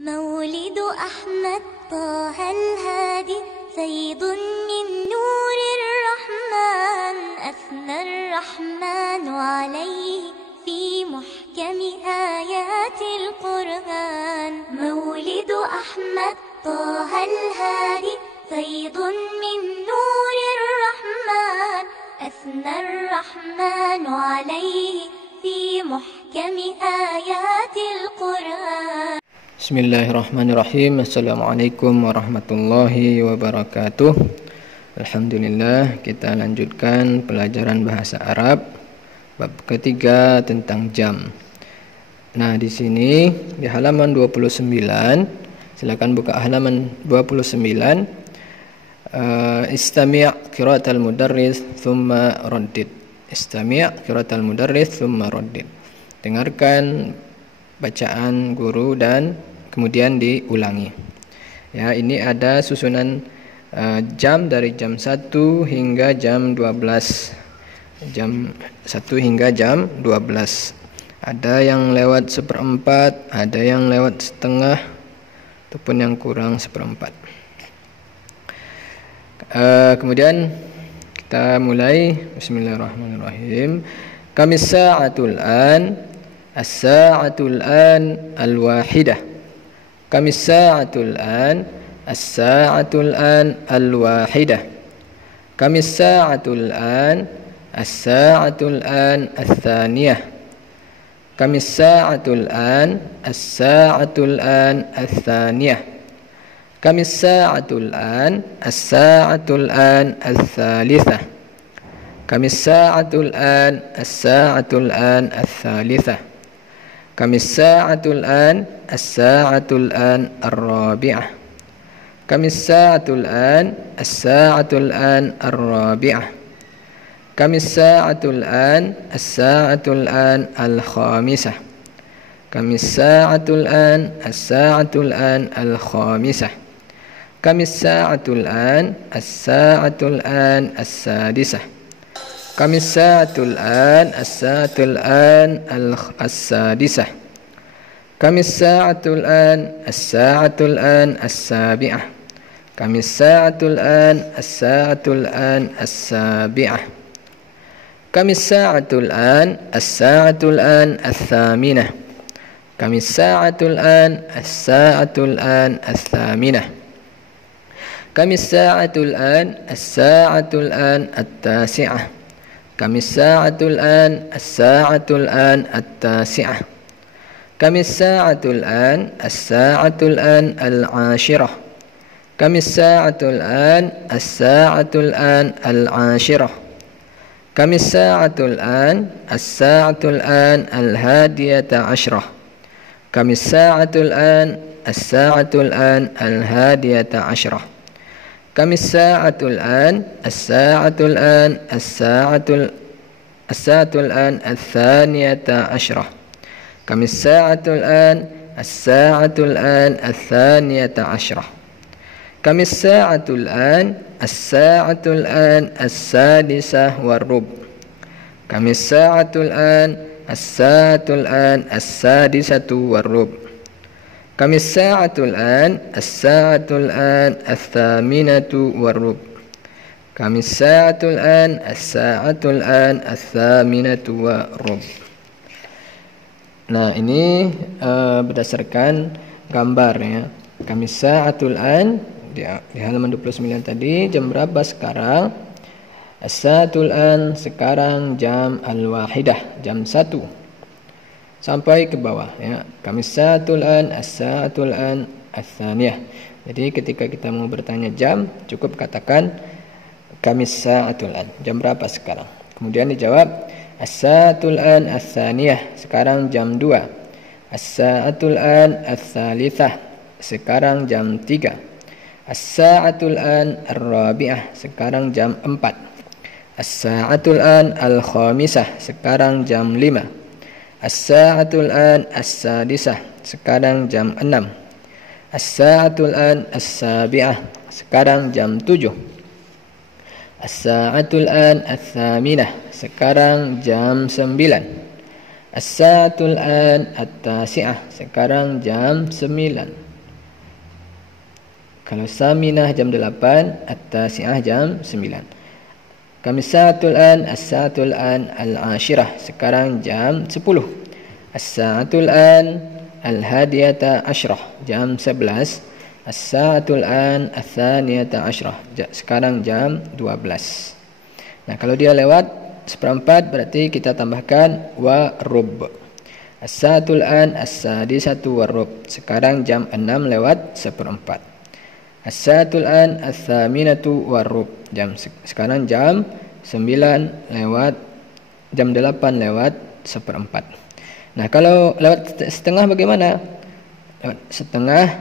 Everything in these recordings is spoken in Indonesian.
مولد أحمد طه الهادي فيض من نور الرحمن أثنى الرحمن عليه في محكم آيات القرآن. مولد أحمد طه الهادي فيض من نور الرحمن أثنى الرحمن عليه في محكم آيات القرآن. Bismillahirrahmanirrahim. Assalamualaikum warahmatullahi wabarakatuh. Alhamdulillah, kita lanjutkan pelajaran bahasa Arab bab ketiga tentang jam. Nah, di sini di halaman 29, silakan buka halaman 29. Istami' qiraatal mudarris thumma raddid. Istami' qiraatal mudarris thumma raddid. Dengarkan bacaan guru dan kemudian diulangi. Ya, ini ada susunan jam dari jam 1 hingga jam 12. Jam 1 hingga jam 12. Ada yang lewat 1/4, ada yang lewat setengah, ataupun yang kurang 1/4. Kemudian kita mulai. Bismillahirrahmanirrahim. Kamis sa'atul an, as-sa'atul an al-wahidah. Kamis sa'atul an, as-sa'atul an al-wahidah. Kamis sa'atul an, as-sa'atul an al-thaniyah. Kamis sa'atul an, as-sa'atul an al-thaniyah. Kamis sa'atul an, as-sa'atul an al-thalithah. Kamis sa'atul an, as-sa'atul an al-thalithah. Kamis sa'atul an, as-sa'atul an ar-rabi'ah. Kamis sa'atul an, as-sa'atul an ar-rabi'ah. Kamis sa'atul an, as-sa'atul an al-khamisah. Kamis sa'atul an, as-sa'atul an al-khamisah. Kamis sa'atul an, as-sa'atul an as-sadisah. Kamis sa'atul an, as-sa'atul an as-sadisah. Kamis sa'atul an, as-sa'atul an as-sabi'ah. Kamis sa'atul an, as-sa'atul an as-sabi'ah. Kamis sa'atul an, as-sa'atul an as-thaminah. Kamis sa'atul an, as-sa'atul an as-thaminah. Kamis sa'atul an, as-sa'atul an at-tasi'ah. Kamis sa'atul an, as-sa'atul an at-tasi'ah. Kamis sa'atul an, as-sa'atul an al-ashirah. Kamis sa'atul an, as-sa'atul an al-ashirah. Kamis sa'atul an, as-sa'atul an al-hadiyata ashrah. Kamis sa'atul an, as-sa'atul an al-hadiyata ashrah. Kamis sa'atul an, as-sa'atul an, as-sa'atul an al-thaniyata ashrah. Kamis sa'atul an, as-sa'atul an al-thaniyata ashrah. Kamis sa'atul an, as-sa'atul an as-sadisah war-rub'. Kamis sa'atul an, as-sa'atul an as-sadisatu war-rub'. Kamis sa'atul an, as-sa'atul an al-thaminatu war-rub'. Kamis sa'atul an, as-sa'atul an al-thaminatu war-rub'. Nah, ini berdasarkan gambar ya. Kamis sa'atul an di halaman 29 tadi, jam berapa sekarang? As-sa'atul an sekarang jam al-wahidah, jam 1. Sampai ke bawah ya. Kamis sa'atul an, as-sa'atul an ats-tsaniyah. Jadi ketika kita mau bertanya jam, cukup katakan kamis sa'atul an, jam berapa sekarang? Kemudian dijawab as-sa'atul an ats-tsaniyah, sekarang jam 2. As-sa'atul an ats-tsalitsah, sekarang jam 3. As-sa'atul an ar-rabi'ah, sekarang jam 4. As-sa'atul an al-khamisah, sekarang jam 5. As-sa'atul an as-sadisah, sekarang jam 6. As-sa'atul an as-sabi'ah, sekarang jam 7. As-sa'atul an ats-tsaminah, sekarang jam 9. As-sa'atul an at-tasi'ah, sekarang jam 9. Kalau saminah jam 8, at-tasi'ah jam 9. Kamisa'atul an, as-sa'atul an, al-ashirah, sekarang jam 10. As-sa'atul an, al-hadiyata ashrah, jam 11. As-sa'atul an, al-thaniyata ashrah, sekarang jam 12. Nah, kalau dia lewat seperempat berarti kita tambahkan wa rub. As-sa'atul an, as-sadisatu wa rub, sekarang jam 6 lewat seperempat. As-sa'atul an, as-thaminatu wa rub, sekarang jam 9 lewat jam 8 lewat seperempat. Nah, kalau lewat setengah bagaimana? Lewat setengah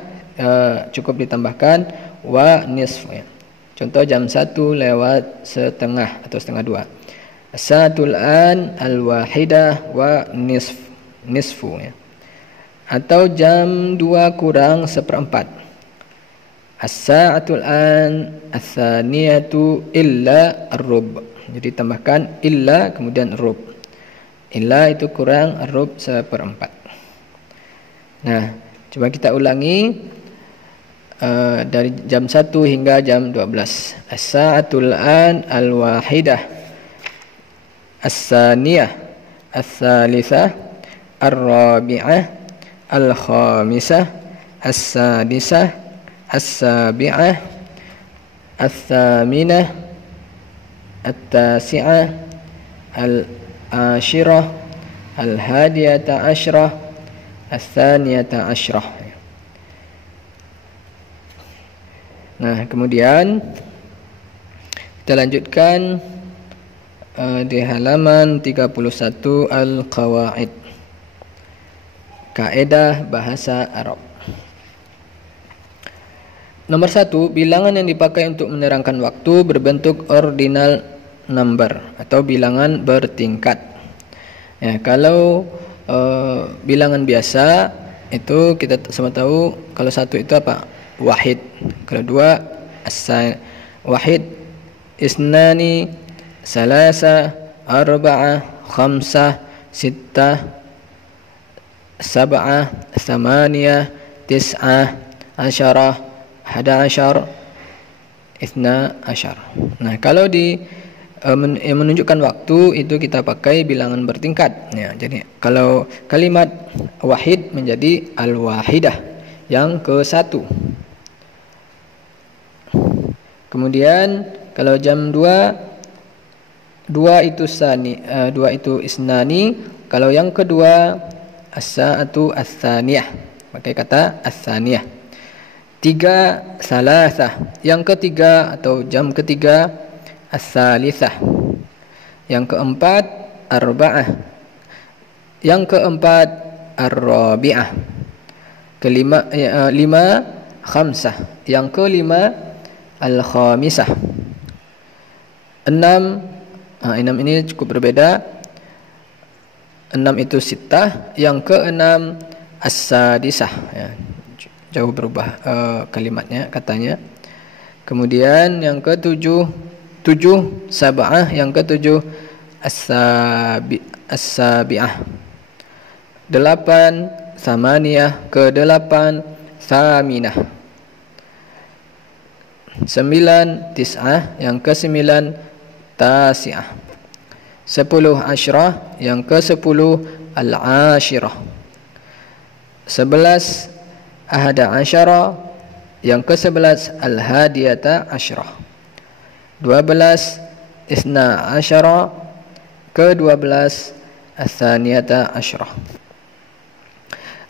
cukup ditambahkan wa nisf ya. Contoh jam 1 lewat setengah atau setengah 2. As-sa'atul an al-wahidah wa nisfu ya. Atau jam 2 kurang seperempat. As-sa'atul an ats-tsaniyatu illa ar-rub. Jadi tambahkan illa kemudian rub. Illa itu kurang rub seperempat. Nah, coba kita ulangi dari jam 1 hingga jam 12. As-sa'atul an al-wahidah, as-tsaniyah, ats-tsalitsah, ar-rabi'ah, al-khamisah, as-sadisah, as-sabi'ah, as-thaminah, at-tasi'ah, al-ashirah, al-hadiyata ashrah, as-thaniyata ashrah. Nah, kemudian kita lanjutkan di halaman 31 al-qawaid, kaedah bahasa Arab. Nomor 1, bilangan yang dipakai untuk menerangkan waktu berbentuk ordinal number atau bilangan bertingkat. Ya, kalau bilangan biasa itu kita sama tahu, kalau 1 itu apa? Wahid. Kalau 2 wahid, isnani, salasa, arba'ah, khamsah, sittah, sab'ah, thamaniyah, tis'ah, asyarah, 11, 12. Nah, kalau menunjukkan waktu itu kita pakai bilangan bertingkat. Ya, jadi kalau kalimat wahid menjadi al-wahidah, yang ke-1. Kemudian kalau jam 2 itu sani, 2 itu isnani. Kalau yang kedua as-sa'atu ats-tsaniyah, pakai kata ats-tsaniyah. 3 salasah, yang ketiga atau jam ketiga as-salisah. Yang keempat arba'ah, yang keempat ar-rabi'ah. Kelima 5 khamsah, yang kelima al-khamisah. 6 ini cukup berbeda. 6 itu sittah, yang ke-6 as-sadisah ya. Jauh berubah kalimatnya, katanya. Kemudian yang ke-7 sab'ah, yang ke-7 as-sabi'ah. 8 thamaniyah, ke-8 thaminah. 9 tis'ah, yang ke-9 tasi'ah. 10 asyrah, yang ke-10 al-ashirah. 11 ahada asyara, yang ke-11 al-hadiyata asyrah. 12 isna asyara, ke-12 as-tsaniyata asyrah.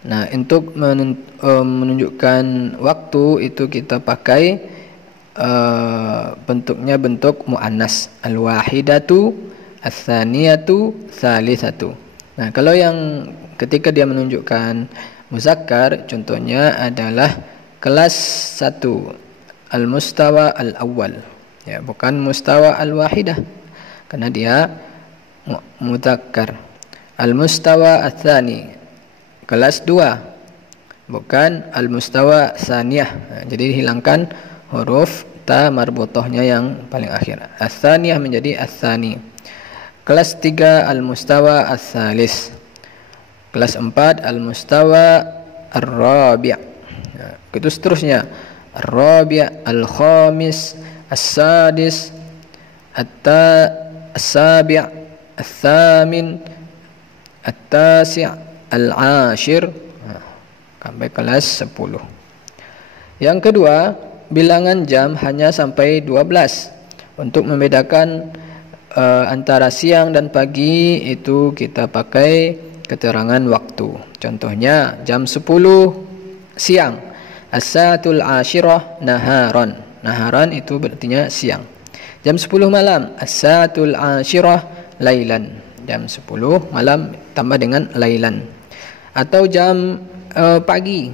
Nah, untuk menunjukkan waktu itu kita pakai bentuknya bentuk muannas, al-wahidatu, ats-tsaniyatu, tsalitsatu. Nah, kalau yang ketika dia menunjukkan muzakkar, contohnya adalah kelas 1, al-mustawa al-awwal. Ya, bukan mustawa al-wahidah karena dia muzakkar. Al-mustawa ats-tsani, kelas 2, bukan al-mustawa tsaniyah. Nah, jadi hilangkan huruf ta marbutohnya yang paling akhir. Ats-tsaniyah menjadi ats-tsani. Kelas 3 al-mustawa ats-tsalis. Kelas 4 al-mustawa ar-rabi'. Nah, itu seterusnya. ar-rabi', al-khamis, as-sadis, as-sabi', al-thamin, at-tasi', al-ashir, sampai kelas 10. Yang kedua, bilangan jam hanya sampai 12. Untuk membedakan antara siang dan pagi itu kita pakai keterangan waktu. Contohnya jam 10 siang, as-saatul ashirah naharan. Naharan itu berartinya siang. Jam 10 malam, as-saatul ashirah lailan. Jam 10 malam tambah dengan lailan. Atau jam pagi,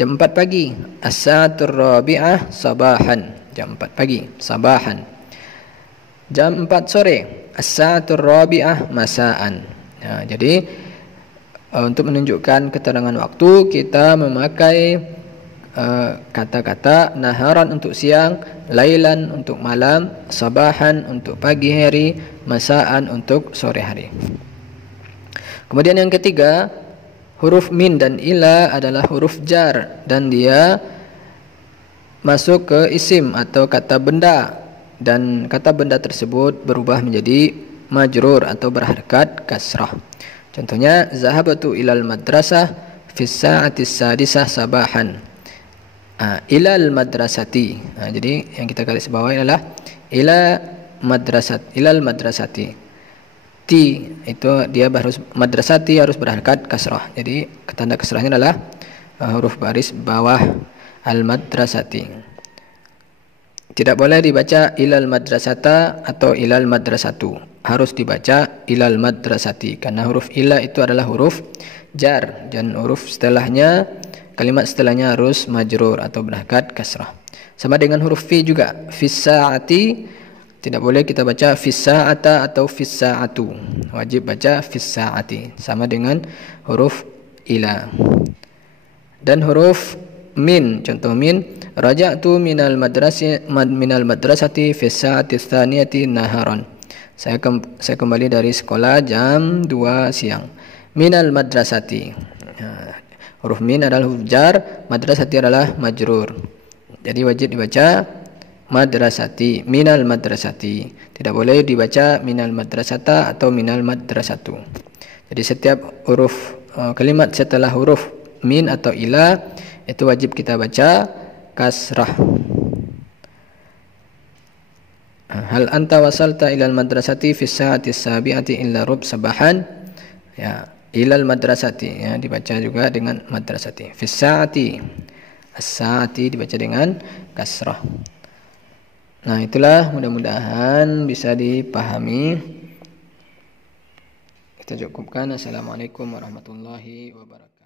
jam 4 pagi, as-saatul rabi'ah sabahan. Jam 4 pagi, sabahan. Jam 4 sore, as-saatul rabi'ah masaan. Jadi untuk menunjukkan keterangan waktu kita memakai kata-kata naharan untuk siang, lailan untuk malam, sabahan untuk pagi hari, masaan untuk sore hari. Kemudian yang ketiga, huruf min dan ila adalah huruf jar dan dia masuk ke isim atau kata benda, dan kata benda tersebut berubah menjadi majrur atau berharakat kasrah. Contohnya zahabtu ilal madrasah fi sa'ati sadisah sabahan. Ilal madrasati. Jadi yang kita garis bawahi adalah ilal madrasati. Ti itu dia harus madrasati harus berharakat kasrah. Jadi tanda kasrahnya adalah huruf baris bawah al madrasati. Tidak boleh dibaca ilal madrasata atau ilal madrasatu. Harus dibaca ilal madrasati karena huruf ila itu adalah huruf jar dan huruf setelahnya, kalimat setelahnya harus majrur atau berharakat kasrah. Sama dengan huruf fi juga. Fis saati tidak boleh kita baca fis saata atau fis saatu. Wajib baca fis saati. Sama dengan huruf ila. Dan huruf min, contoh min, raja'tu minal madrasati fi sa'ati tsaniyati naharan. Saya kembali dari sekolah jam 2 siang. Minal madrasati. Huruf min adalah huruf jar, madrasati adalah majrur. Jadi wajib dibaca madrasati, minal madrasati. Tidak boleh dibaca minal madrasata atau minal madrasatu. Jadi setiap huruf kalimat setelah huruf min atau ila itu wajib kita baca kasrah. Hal anta wasalta ilal madrasati fi sa'ati sabi'ati illa rub sabahan. Ya, ilal madrasati ya dibaca juga dengan madrasati. Fi sa'ati. As-sa'ati dibaca dengan kasrah. Nah, itulah mudah-mudahan bisa dipahami. Kita cukupkan. Assalamualaikum warahmatullahi wabarakatuh.